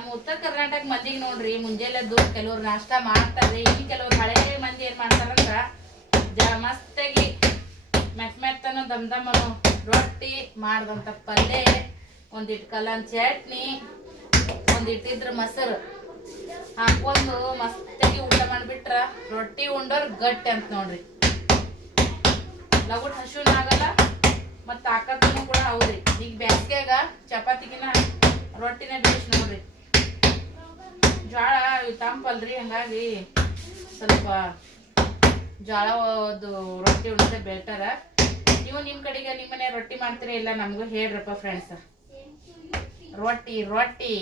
ನಮ್ಮ ಉತ್ತರ ಕರ್ನಾಟಕ ಮಂದಿಗೆ ನೋಡ್ರಿ ಮುಂಜಾನೆದ್ದು ಕೆಲವ್ರು ನಾಷ್ಟ ಮಾಡ್ತಾರ್ರಿ. ಇನ್ನು ಕೆಲವ್ರು ಹಳೆ ಮಂದಿ ಏನ್ ಮಾಡ್ತಾರಂದ್ರ ಮಸ್ತಾಗಿ ಮೆತ್ತನು ದಮ್ದಮ್ಮನು ರೊಟ್ಟಿ ಮಾಡ್ದಂತ ಪಲ್ಯ, ಒಂದಿಟ್ಟು ಕಲ್ಲನ್ ಚಟ್ನಿ, ಒಂದಿಟ್ಟಿದ್ರ ಮೊಸರು ಹಾಕೊಂಡು ಮಸ್ತಾಗಿ ಊಟ ಮಾಡ್ಬಿಟ್ರ ರೊಟ್ಟಿ ಉಂಡೋರ್ ಗಟ್ಟಿ ಅಂತ ನೋಡ್ರಿ. ಲಗುಟ್ ಹಸುನ್ ಆಗಲ್ಲ ಮತ್ತ ತಾಕತ್ತನು ಕೂಡ ಹೌದ್ರಿ. ಈಗ ಬ್ಯಾಸ್ಗ್ಯಾಗ ಚಪಾತಿಗಿನ ರೊಟ್ಟಿನೇ ಬೇಸ್ ನೋಡ್ರಿ. ಜ್ವಾಳ ತಂಪಲ್ರಿ, ಹಂಗಾಗಿ ಸ್ವಲ್ಪ ಜ್ವಾಳದ್ದು ರೊಟ್ಟಿ ಉಣ್ಸೆ ಬೆಟರ. ನೀವು ನಿಮ್ ಕಡೆಗೆ ನಿಮ್ಮನೆ ರೊಟ್ಟಿ ಮಾಡ್ತೀರಿ ಇಲ್ಲ ನಮಗೂ ಹೇಳ್ರಪ್ಪ ಫ್ರೆಂಡ್ಸ್. ರೊಟ್ಟಿ